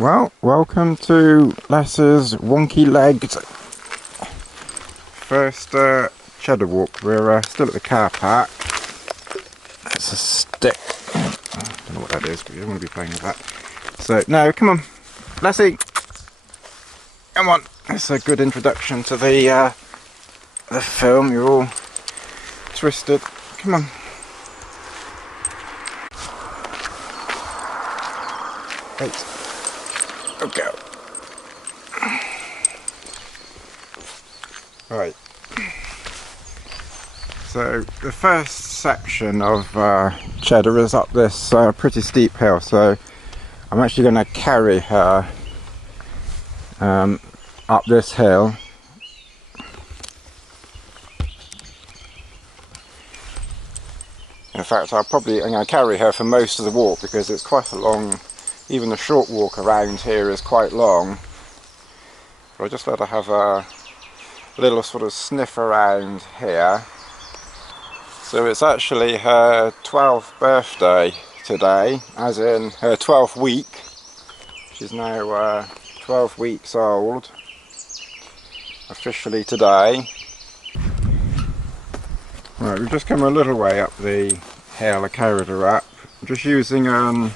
Well, welcome to Lassie's wonky-legged first cheddar walk. We're still at the car park. That's a stick. I don't know what that is, but you don't want to be playing with that. So, no, come on, Lassie. Come on. It's a good introduction to the film. You're all twisted. Come on. Wait. Okay. Right. So the first section of Cheddar is up this pretty steep hill. So I'm actually going to carry her up this hill. In fact, I'm going to carry her for most of the walk because it's quite a long. Even the short walk around here is quite long. So I just let her have a little sort of sniff around here. So it's actually her 12th birthday today, as in her 12th week. She's now 12 weeks old, officially today. Right, we've just come a little way up the hill. I carried her up. I'm just using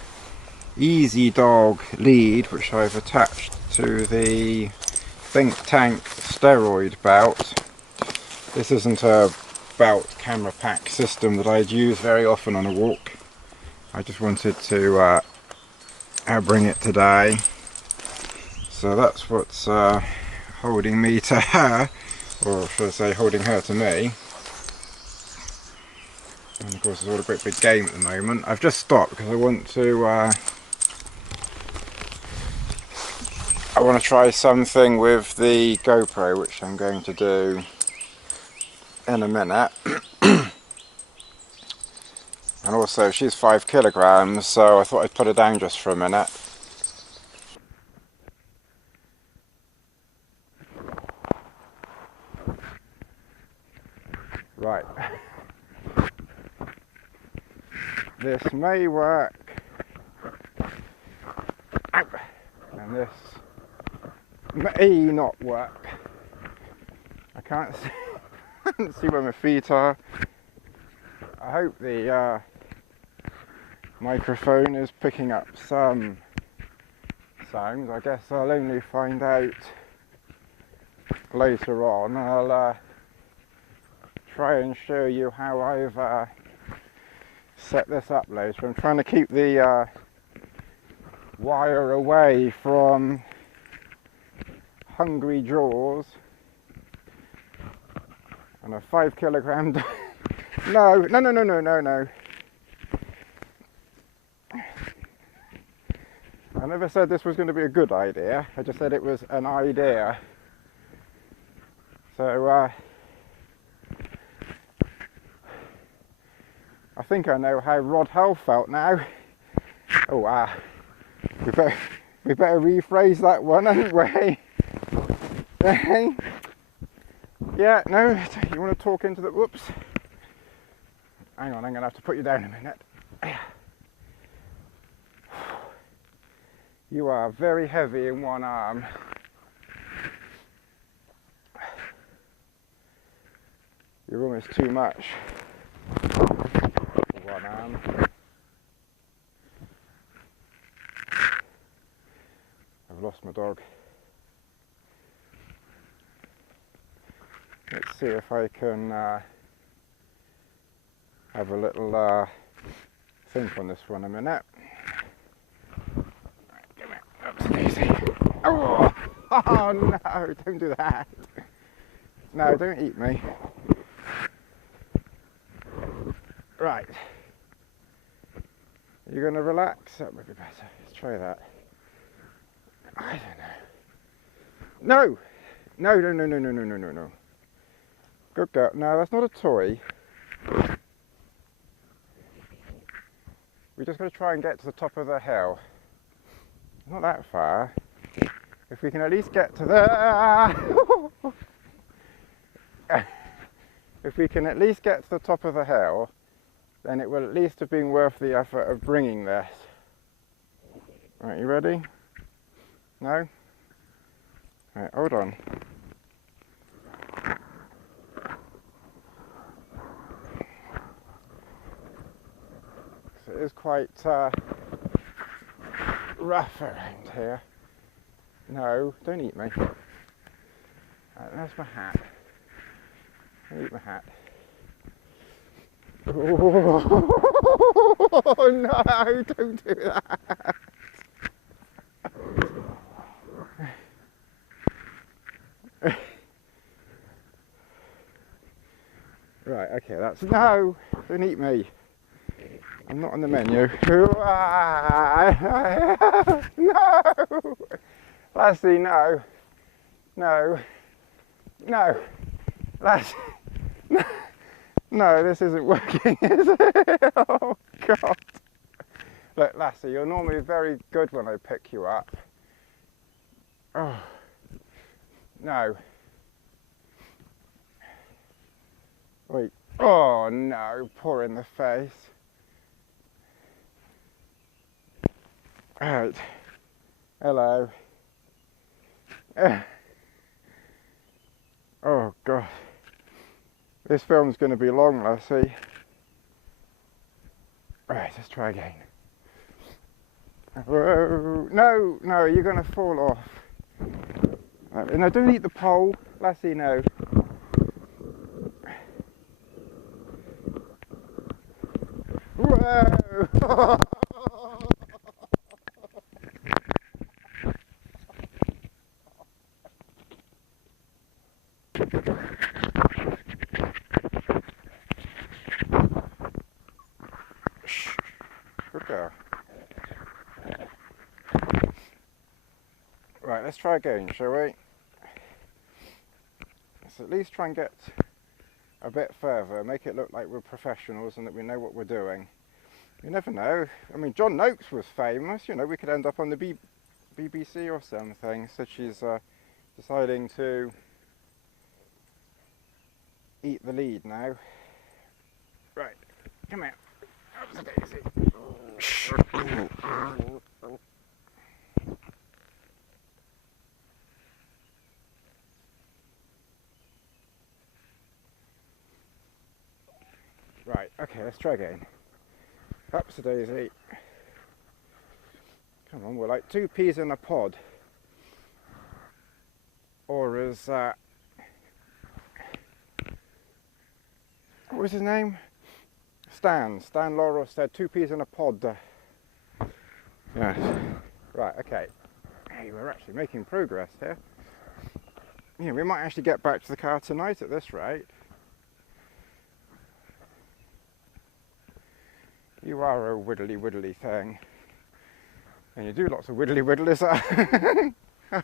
Easy Dog lead, which I've attached to the Think Tank steroid belt. This isn't a belt camera pack system that I'd use very often on a walk. I just wanted to bring it today. So that's what's holding me to her, or should I say holding her to me. And of course it's all a great big game at the moment. I've just stopped because I want to try something with the GoPro, which I'm going to do in a minute. And also she's 5 kilograms, so I thought I'd put her down just for a minute. Right. This may work. Ow. And this may not work. I can't see where my feet are. I hope the microphone is picking up some sounds. I guess I'll only find out later on. I'll try and show you how I've set this up later. I'm trying to keep the wire away from hungry jaws and a 5 kilogram no. I never said this was going to be a good idea. I just said it was an idea. So I think I know how Rod Hull felt now. Oh we better rephrase that one, haven't we? Yeah, no, you want to talk into the... Whoops. Hang on, I'm going to have to put you down a minute. You are very heavy in one arm. You're almost too much for one arm. I've lost my dog. Let's see if I can have a little think on this one a minute. Right, come here. Oops, easy. Oh no, don't do that. No, don't eat me. Right. You're going to relax? That would be better. Let's try that. I don't know. No. Good girl. No, that's not a toy. We're just going to try and get to the top of the hill. Not that far. If we can at least get to the... If we can at least get to the top of the hill, then it will at least have been worth the effort of bringing this. Right, you ready? No? Right, hold on. So it is quite rough around here. No, don't eat me. Right, there's my hat. Don't eat my hat. Oh no, don't do that. Right, okay, that's no, don't eat me. I'm not on the menu. No, Lassie, no, no, no, Lassie, no, no, this isn't working, is it? Oh God! Look, Lassie, you're normally very good when I pick you up. Oh, no. Wait. Oh no, poor in the face. Alright. Hello. Oh God. This film's going to be long, Lassie. Alright, let's try again. Whoa. No, no, you're going to fall off. No, don't eat the pole. Lassie, no. Whoa! Shh. Good girl. Right, let's try again, shall we? Let's at least try and get a bit further, make it look like we're professionals and that we know what we're doing. You never know. I mean, John Noakes was famous, you know, we could end up on the BBC or something. So she's deciding to eat the lead now. Right, come here. Up the daisy. Right, okay, let's try again. Ups the daisy. Come on, we're like two peas in a pod. Or as, what was his name? Stan Laurel said, two peas in a pod. Yes. Right, okay. Hey, we're actually making progress here. Yeah, we might actually get back to the car tonight at this rate. You are a widdly thing. And you do lots of widdlies at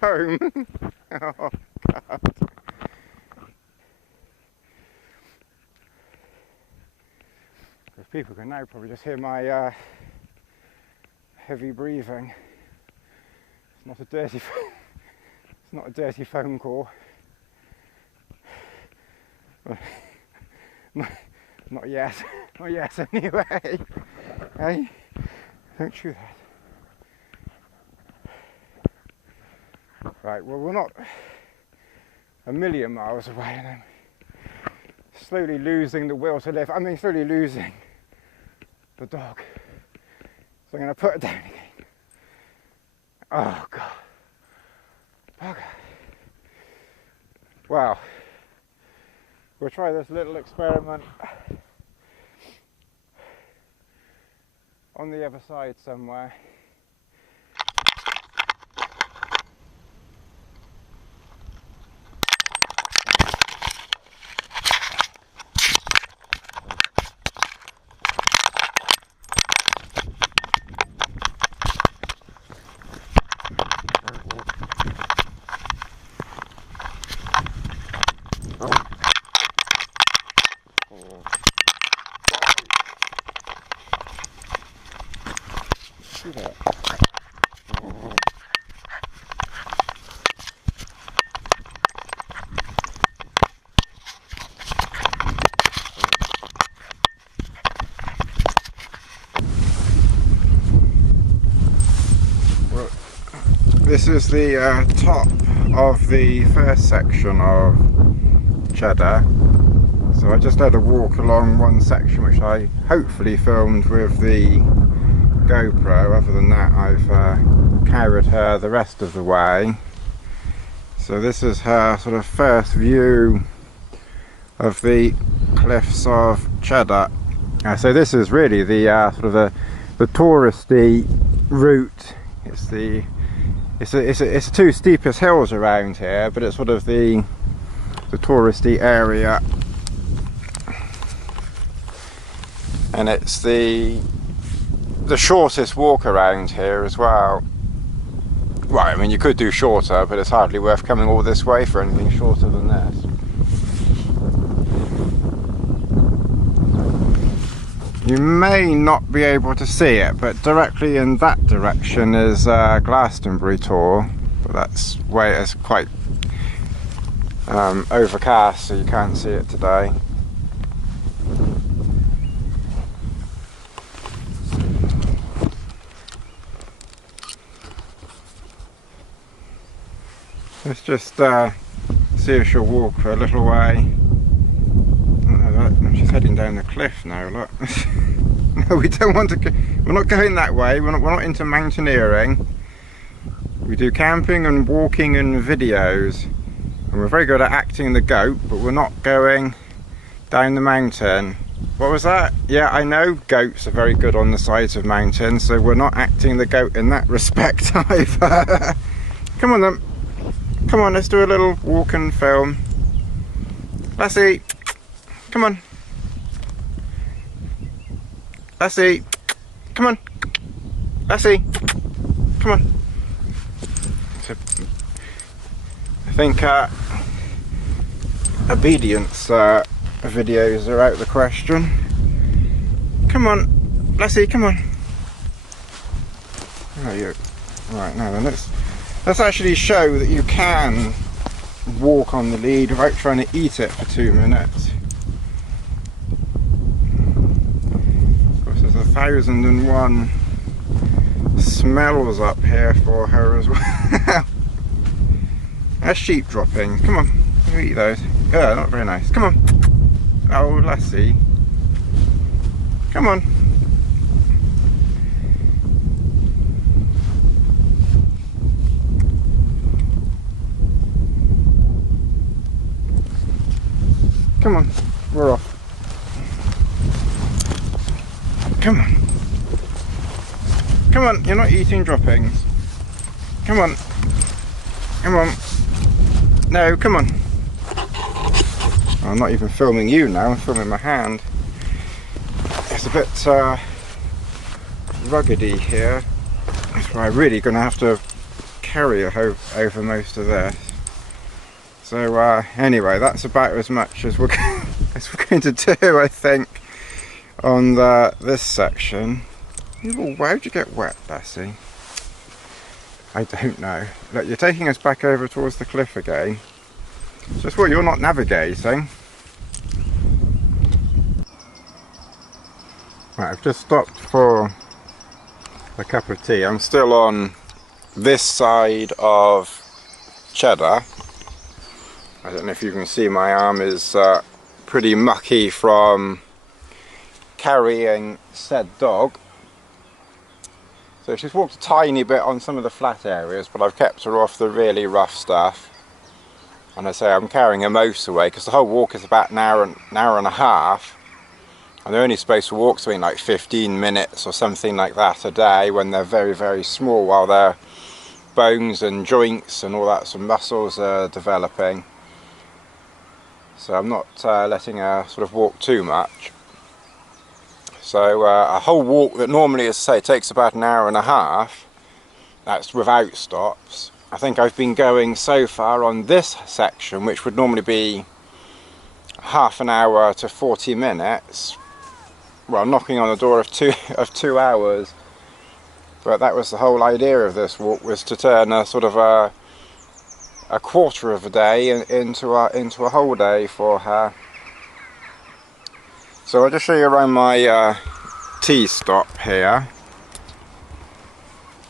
home. Oh, God. Because people can now probably just hear my heavy breathing. It's not a dirty phone call. Not yet. Not yet anyway. Hey? Don't chew that. Right, well we're not a million miles away and I'm slowly losing the will to live. I mean slowly losing the dog. So I'm going to put it down again. Oh God. Okay. Well, we'll try this little experiment on the other side somewhere. See that? this is the top of the first section of Cheddar. So I just had a walk along one section which I hopefully filmed with the GoPro. Other than that, I've carried her the rest of the way. So this is her sort of first view of the cliffs of Cheddar. So this is really the sort of the touristy route. It's two steepest hills around here, but it's sort of the touristy area, and it's the shortest walk around here as well. Right, I mean you could do shorter, but it's hardly worth coming all this way for anything shorter than this. You may not be able to see it, but directly in that direction is Glastonbury Tor, but that's where it's quite overcast, so you can't see it today. Let's just see if she'll walk for a little way. She's heading down the cliff now, look. No, we don't want to go, we're not going that way, we're not into mountaineering. We do camping and walking and videos, and we're very good at acting the goat, but we're not going down the mountain. What was that? Yeah, I know goats are very good on the sides of mountains, so we're not acting the goat in that respect either. Come on then, come on, let's do a little walk and film. Lassie, come on. Lassie, come on. Lassie, come on. So, I think obedience videos are out of the question. Come on, Lassie, come on. Where are you? Right, now then, let's actually show that you can walk on the lead without trying to eat it for 2 minutes. 1001 smells up here for her as well. That's sheep droppings. Come on, you eat those. Yeah, not very nice. Come on. Oh, Lassie. Come on. Come on, we're off. Come on. Come on, you're not eating droppings. Come on. Come on. No, come on. Oh, I'm not even filming you now, I'm filming my hand. It's a bit ruggedy here. That's why I'm really going to have to carry her over most of this. So anyway, that's about as much as we're going to do, I think, on this section. Ooh, why'd you get wet, Lassie? I don't know. Look, you're taking us back over towards the cliff again. Just what, you're not navigating. Right, I've just stopped for a cup of tea. I'm still on this side of Cheddar. I don't know if you can see, my arm is pretty mucky from carrying said dog. So she's walked a tiny bit on some of the flat areas, but I've kept her off the really rough stuff. And I say I'm carrying her most of the way because the whole walk is about an hour and a half. And they're only supposed to walk something like 15 minutes or something like that a day when they're very, very small, while their bones and joints and all that, some muscles are developing. So I'm not letting her sort of walk too much. So a whole walk that normally, as I say, takes about an hour and a half, that's without stops. I think I've been going so far on this section, which would normally be half an hour to 40 minutes, well, knocking on the door of two hours. But that was the whole idea of this walk, was to turn a sort of a quarter of a day into a whole day for her. So I'll just show you around my tea stop here.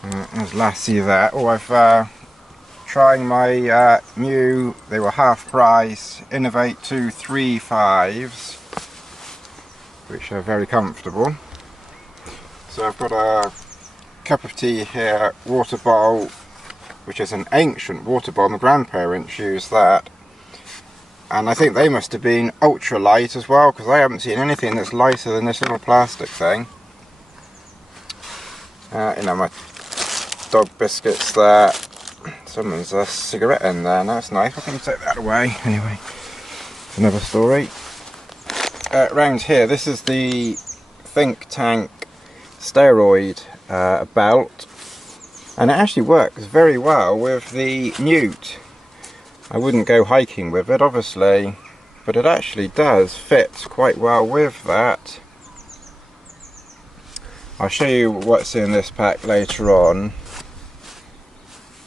There's Lassie there. Oh, I've trying my new, they were half price, Innovate 235s, which are very comfortable. So I've got a cup of tea here, water bowl, which is an ancient water bowl. My grandparents used that. And I think they must have been ultra light as well, because I haven't seen anything that's lighter than this little plastic thing. You know, my dog biscuits there. Someone's a cigarette in there. That's nice. I can take that away. Anyway, another story. Round here, this is the Think Tank steroid belt, and it actually works very well with the Newt. I wouldn't go hiking with it, obviously, but it actually does fit quite well with that. I'll show you what's in this pack later on.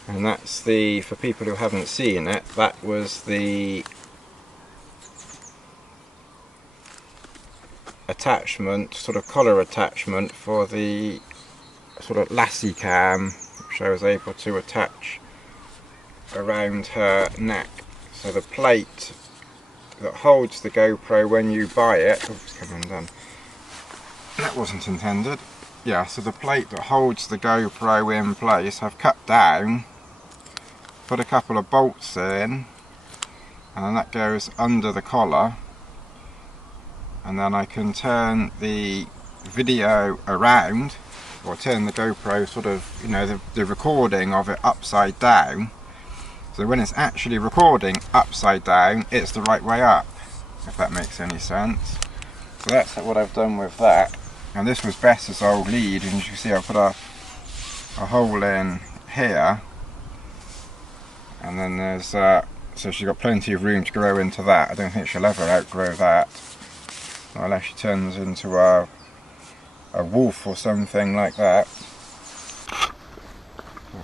And that's the, for people who haven't seen it, that was the attachment, sort of collar attachment for the sort of Lassie cam, which I was able to attach around her neck. So the plate that holds the GoPro when you buy it, oops, come undone. That wasn't intended. Yeah, so the plate that holds the GoPro in place I've cut down, put a couple of bolts in, and then that goes under the collar, and then I can turn the video around, or turn the GoPro sort of, you know, the recording of it upside down. So when it's actually recording upside down, it's the right way up, if that makes any sense. So that's what I've done with that. And this was Bess's old lead, and as you can see I put a hole in here, and then there's so she's got plenty of room to grow into that. I don't think she'll ever outgrow that, unless she turns into a wolf or something like that.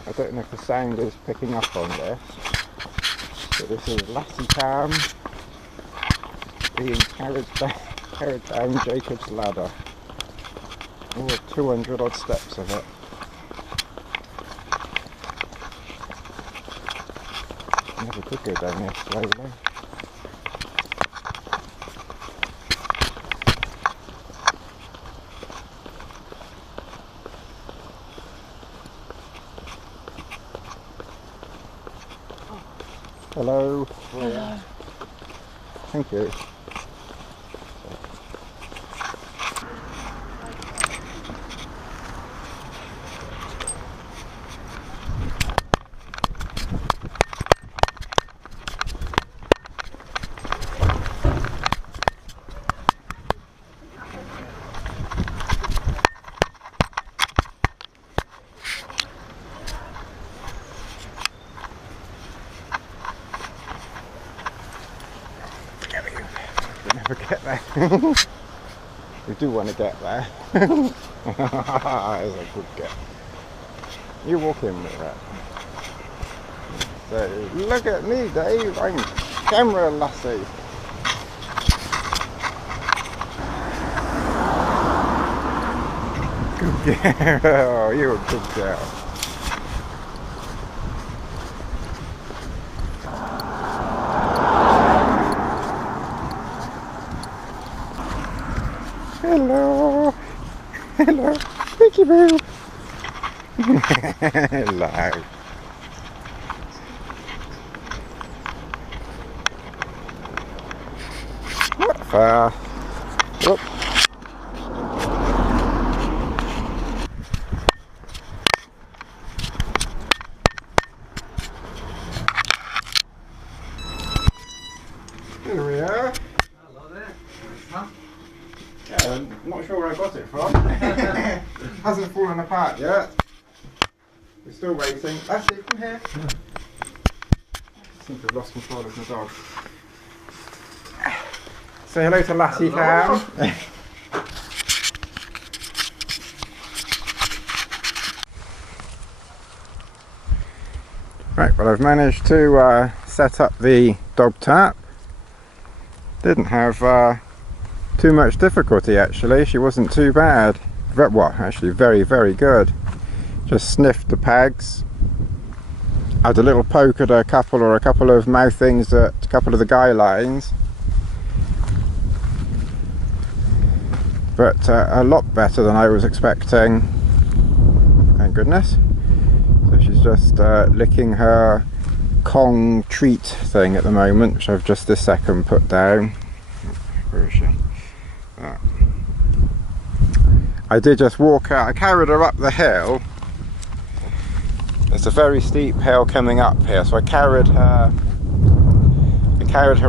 I don't know if the sound is picking up on this, but this is Lassie cam being carried down Jacob's ladder. Oh, 200 odd steps of it. Never could go down there slowly. Hello. Hello. Thank you. Never get there. We do want to get there. That's a good get. You walk in with that. So, look at me, Dave. I'm camera Lassie. Good girl. You're a good girl. Hello, hello, Mickey Boo. Hello. What for? Whoop. Here we are. Hello there. Huh? Yeah, I'm not sure where I got it from. Hasn't fallen apart yet. We're still waiting. Lassie, come here. I seem to have lost control of my dog. Say hello to Lassie cam. Right, well I've managed to set up the dog Tarp. Didn't have too much difficulty actually. She wasn't too bad. Well, actually very, very good. Just sniffed the pegs. Had a little poke at a couple of mouthings at a couple of the guy lines. But a lot better than I was expecting. Thank goodness. So she's just licking her Kong treat thing at the moment, which I've just this second put down. Where is she? I did just walk out. I carried her up the hill. It's a very steep hill coming up here, so I carried her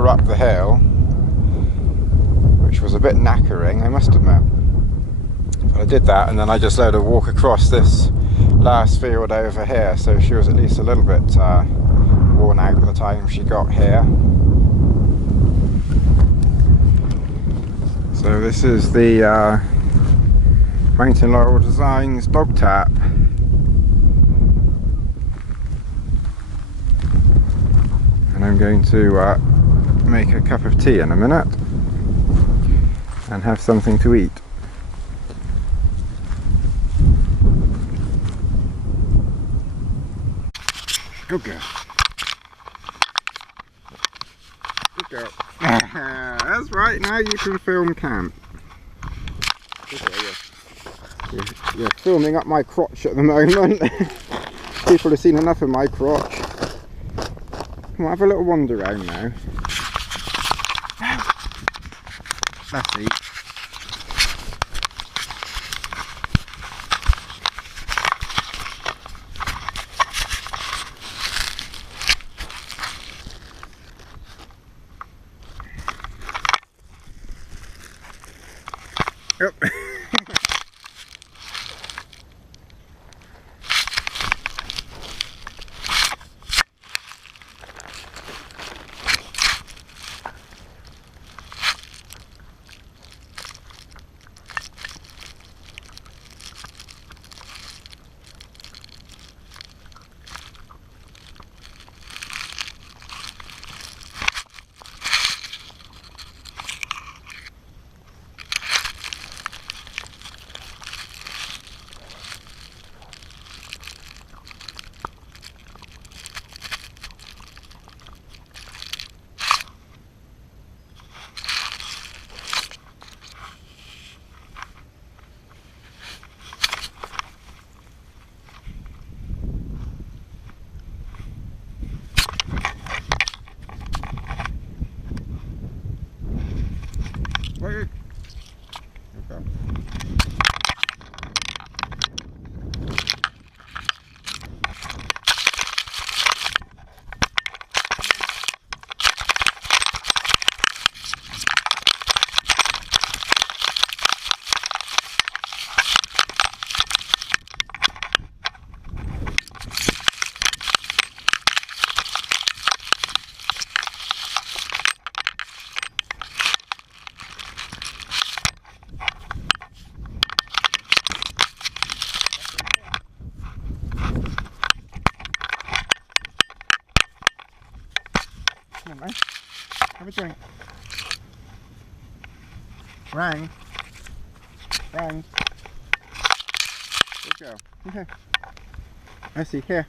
up the hill, which was a bit knackering, I must admit. But I did that, and then I just let her walk across this last field over here, so she was at least a little bit worn out by the time she got here. So this is the Mountain Laurel Designs dog tap. And I'm going to make a cup of tea in a minute and have something to eat. Good girl. Good girl. That's right, now you can film camp. Good girl, you're filming up my crotch at the moment. People have seen enough of my crotch. Come on, have a little wander around now. Lassie. Yep. Wait. Okay. Come on, mate. Have a drink. Rang. Rang. Good girl. Okay. Lassie, here.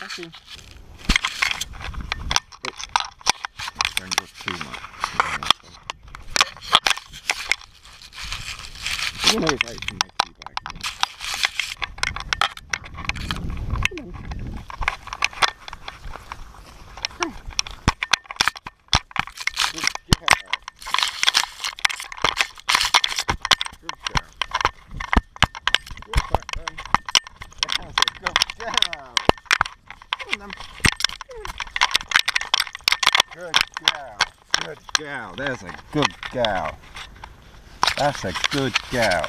Lassie. Oh. Don't go too much. You know it's like from my tea bag. Good gal. Good gal. There's a good gal. That's a good gal.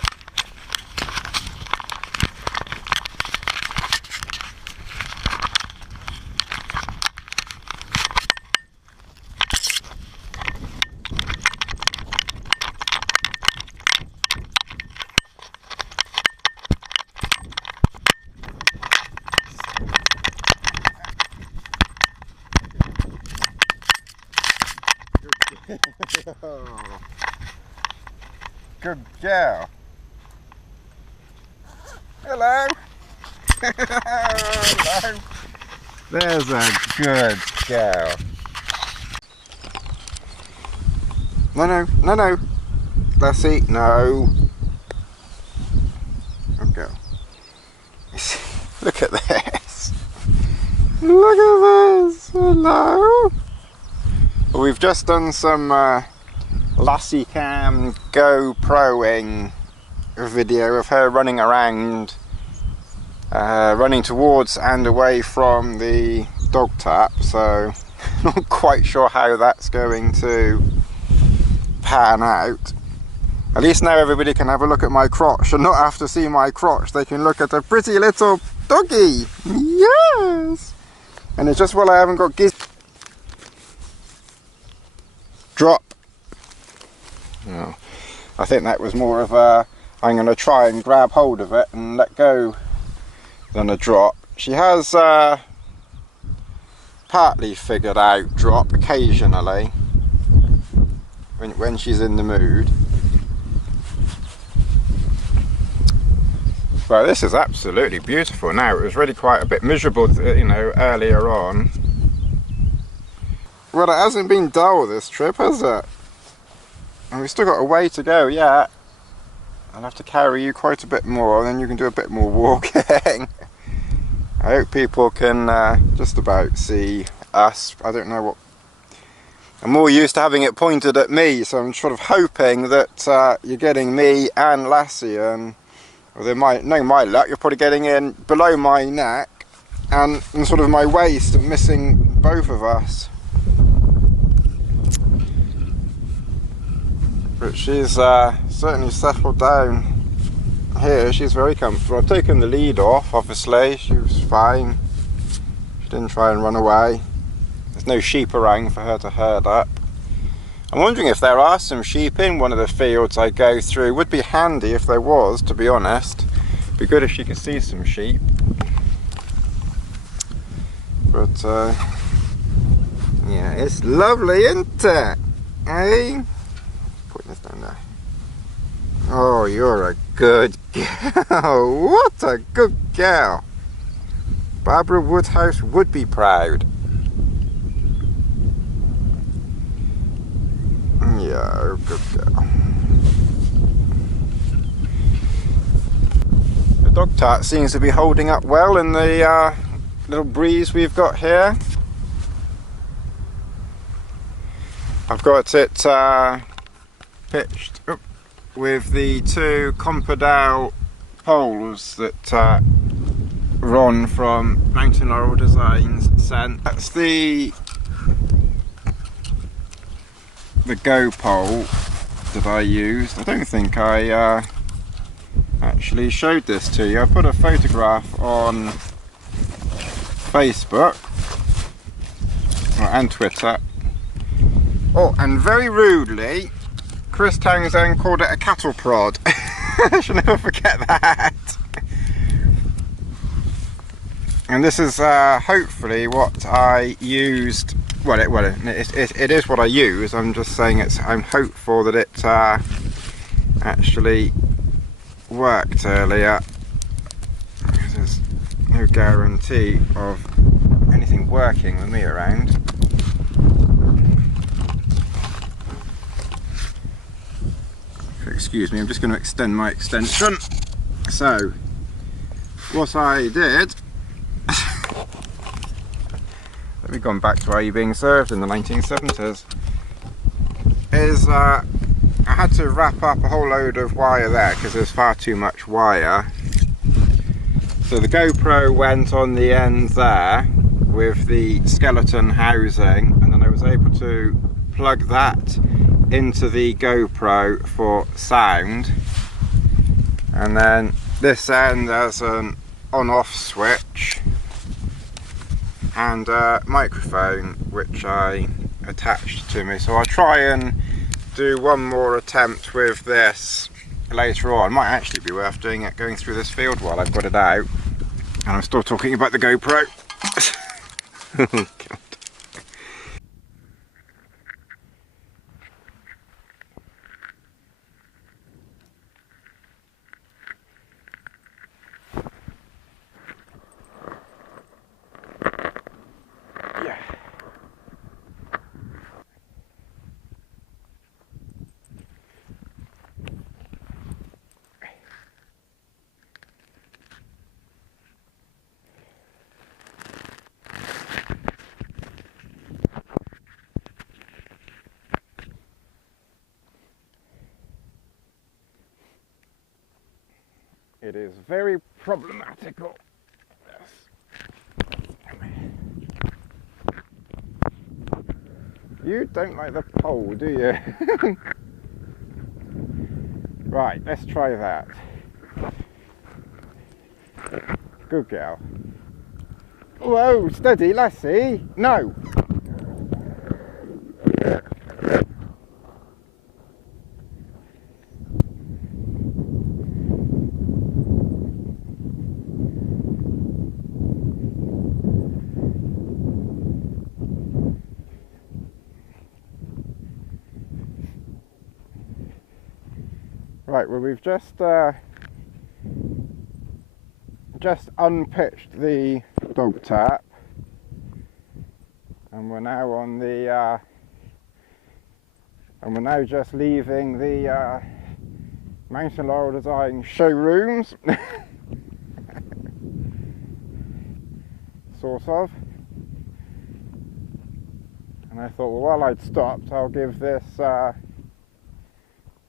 Good gal. Hello. Hello. There's a good girl. No, no, no, no. Lassie, no. Good girl. Look at this. Look at this. Hello. We've just done some Lassie cam GoProing video of her running around, running towards and away from the dog tap, so not quite sure how that's going to pan out. At least now everybody can have a look at my crotch and not have to see my crotch. They can look at a pretty little doggy. Yes! And it's just while I haven't got giz. Drop. No, I think that was more of a I'm going to try and grab hold of it and let go than a drop. She has partly figured out drop occasionally when she's in the mood. Well, this is absolutely beautiful now. It was really quite a bit miserable, you know, earlier on. Well, it hasn't been dull this trip, has it? And we've still got a way to go yet. I'll have to carry you quite a bit more, and then you can do a bit more walking. I hope people can just about see us. I don't know what. I'm more used to having it pointed at me, so I'm sort of hoping that you're getting me and Lassie, and well, no, my luck, you're probably getting in below my neck and sort of my waist, and missing both of us. But she's certainly settled down here. She's very comfortable. I've taken the lead off, obviously. She was fine. She didn't try and run away. There's no sheep around for her to herd up. I'm wondering if there are some sheep in one of the fields I go through. Would be handy if there was, to be honest. Be good if she could see some sheep. But yeah, it's lovely, isn't it? Eh? Putting this down there. Oh, you're a good girl. What a good girl. Barbara Woodhouse would be proud. Yeah, good girl. The dog tart seems to be holding up well in the little breeze we've got here. I've got it pitched with the two Compodal poles that Ron from Mountain Laurel Designs sent. That's the GoPole that I used. I don't think I actually showed this to you. I put a photograph on Facebook and Twitter. Oh, and very rudely, Chris Townsend called it a cattle prod. I should never forget that. And this is hopefully what I used. Well, it is what I use. I'm just saying I'm hopeful that it actually worked earlier. There's no guarantee of anything working with me around. Excuse me, I'm just going to extend my extension. So, what I did, we've gone back to Are You Being Served in the 1970s, is I had to wrap up a whole load of wire there because there's far too much wire. So the GoPro went on the end there with the skeleton housing, and then I was able to plug that into the GoPro for sound, and then this end has an on-off switch and a microphone which I attached to me. So I'll try and do one more attempt with this later on. Might actually be worth doing it going through this field while I've got it out and I'm still talking about the GoPro. Oh, God. it is very problematical. You don't like the pole, do you? Right, let's try that. Good girl. Whoa, steady, Lassie. No. Right, well we've just unpitched the dog Tarp, and we're now on the and we're now just leaving the Mountain Laurel Design showrooms, sort of. And I thought, well, while I'd stopped, I'll give this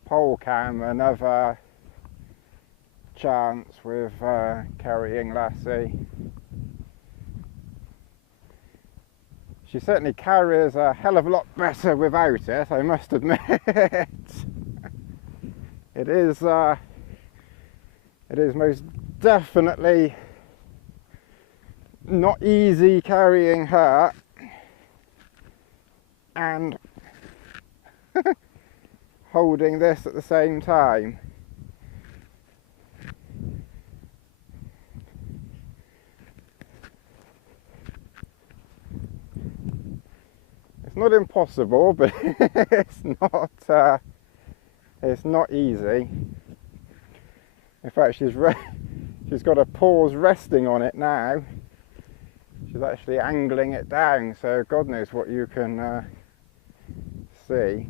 pole cam another chance with carrying Lassie. She certainly carries a hell of a lot better without it, I must admit. It is most definitely not easy carrying her and holding this at the same time. It's not impossible, but it's not easy. In fact, she's got her paws resting on it now. She's actually angling it down, so God knows what you can see.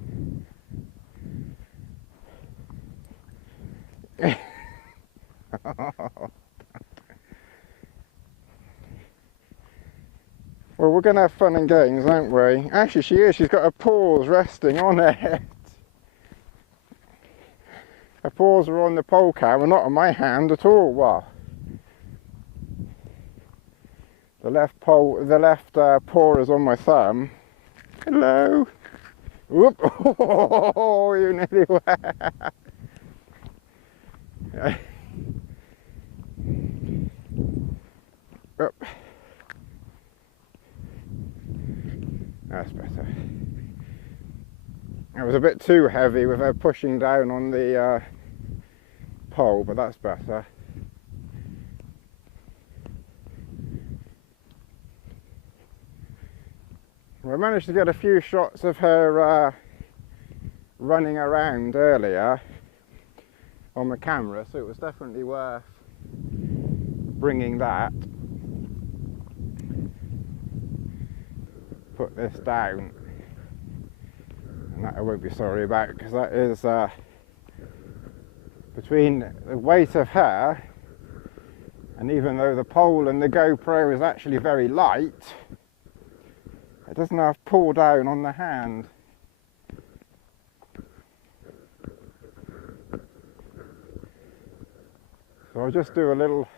Well, we're going to have fun and games, aren't we? Actually, she is. She's got her paws resting on it. Her paws are on the pole cam and not on my hand at all. Well, the left paw is on my thumb. Hello. Whoop! Oh, you nearly were. Up. That's better. It was a bit too heavy with her pushing down on the pole, but that's better. I managed to get a few shots of her running around earlier on the camera, so it was definitely worth bringing that. Put this down, and that I won't be sorry about, because that is between the weight of her, and even though the pole and the GoPro is actually very light, it doesn't have pull down on the hand. So I'll just do a little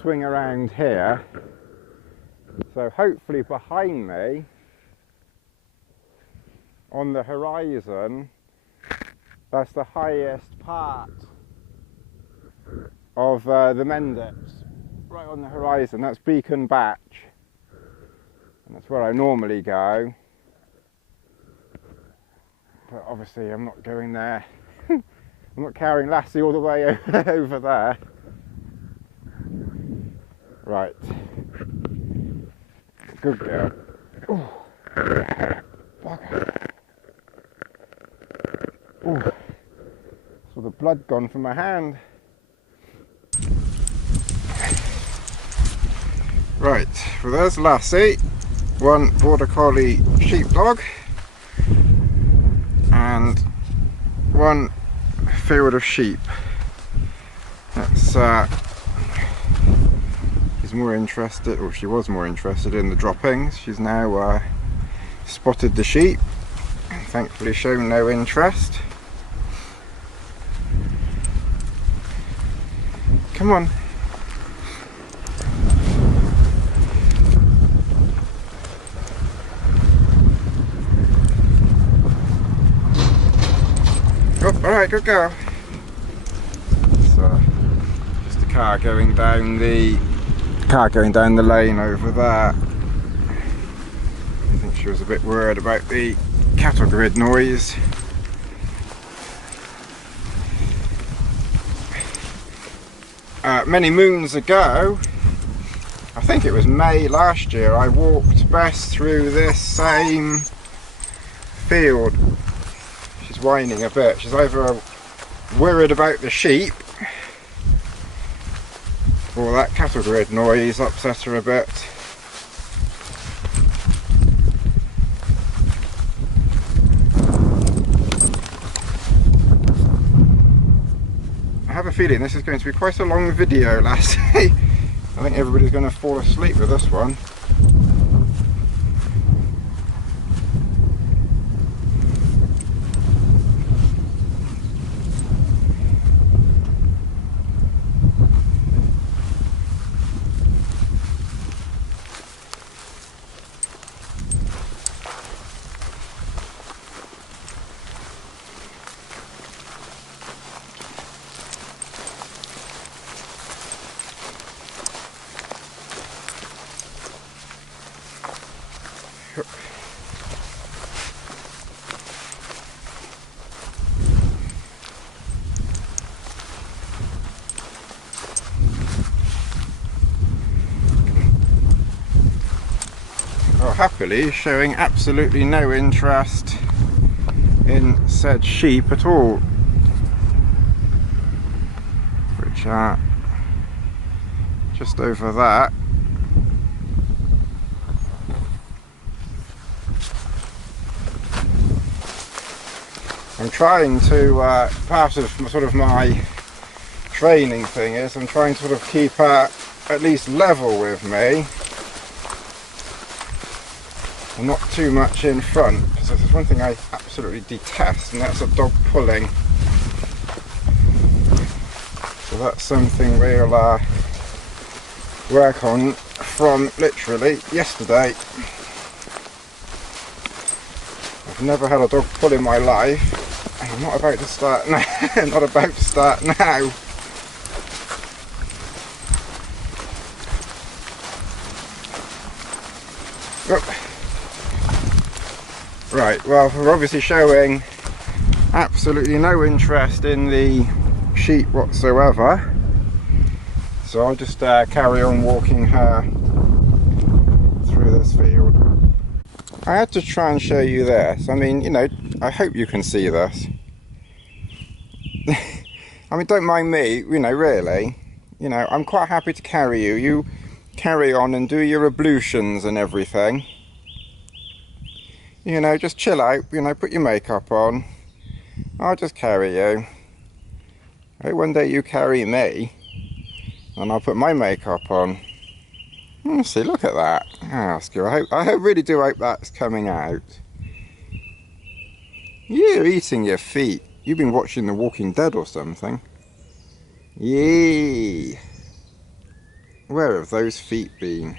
swing around here. So hopefully behind me, on the horizon, that's the highest part of the Mendips. Right on the horizon, that's Beacon Batch. And that's where I normally go. But obviously I'm not going there. I'm not carrying Lassie all the way over there. Right. Good girl. Ooh. Bugger. Ooh. Saw the blood gone from my hand. Right, well there's Lassie, one border collie sheepdog, and one field of sheep. That's more interested, or she was more interested in the droppings. She's now spotted the sheep, thankfully shown no interest. Come on. Oh, alright, good girl. So, just a car going down the lane over there. I think she was a bit worried about the cattle grid noise. Many moons ago, I think it was May last year, I walked Bess through this same field. She's whining a bit. She's either worried about the sheep or that cattle grid noise upset her a bit. I have a feeling this is going to be quite a long video, Lassie. I think everybody's going to fall asleep with this one. Happily showing absolutely no interest in said sheep at all, which are just over that. I'm trying to, part of sort of my training thing is I'm trying to sort of keep her at least level with me. And not too much in front, because there's one thing I absolutely detest, and that's a dog pulling. So that's something we'll work on from literally yesterday. I've never had a dog pull in my life, and I'm not about to start now. I'm not about to start now. Oh. Right, well, we're obviously showing absolutely no interest in the sheep whatsoever, so I'll just carry on walking her through this field. I had to try and show you this. I mean, you know, I hope you can see this. I mean, don't mind me, you know, really. You know, I'm quite happy to carry you. You carry on and do your ablutions and everything. You know, just chill out, you know, put your makeup on. I'll just carry you. Hey, one day you carry me, and I'll put my makeup on. See, look at that. Ask you. I really do hope that's coming out. You're eating your feet. You've been watching The Walking Dead or something. Yee. Where have those feet been?